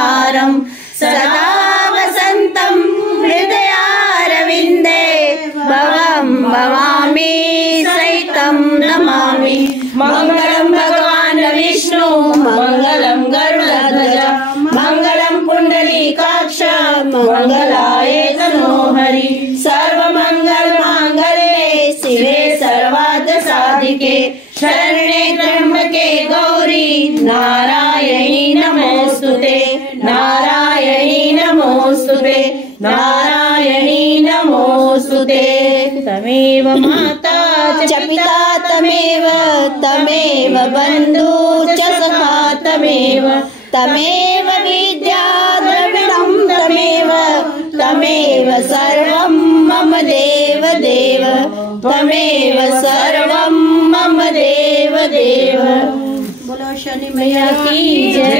मनोहारं सदा वसन्तं हृदयारविन्दे भवं भवामि सहितं नमामि। मङ्गलं भगवान् विष्णु मङ्गलं गरुडध्वज मङ्गलं पुण्डरीकाक्ष मङ्गलाय तनोहरि। सर्वमङ्गलमाङ्गल्ये शिवे सर्वार्थसाधिके शरण्ये त्र्यम्बके गौरी नारायणी नमोस्तुते नारायणी नमोस्तुते नारायणी नमोस्तुते। तमेव माता च पिता तमेव तमेव बन्धु च सखा तमेव तमेव विद्या द्रविणं तमेव तमेव सर्वं मम देव देव त्वमेव सर्वं मम देव देव। बोलो शनि मैया की जय।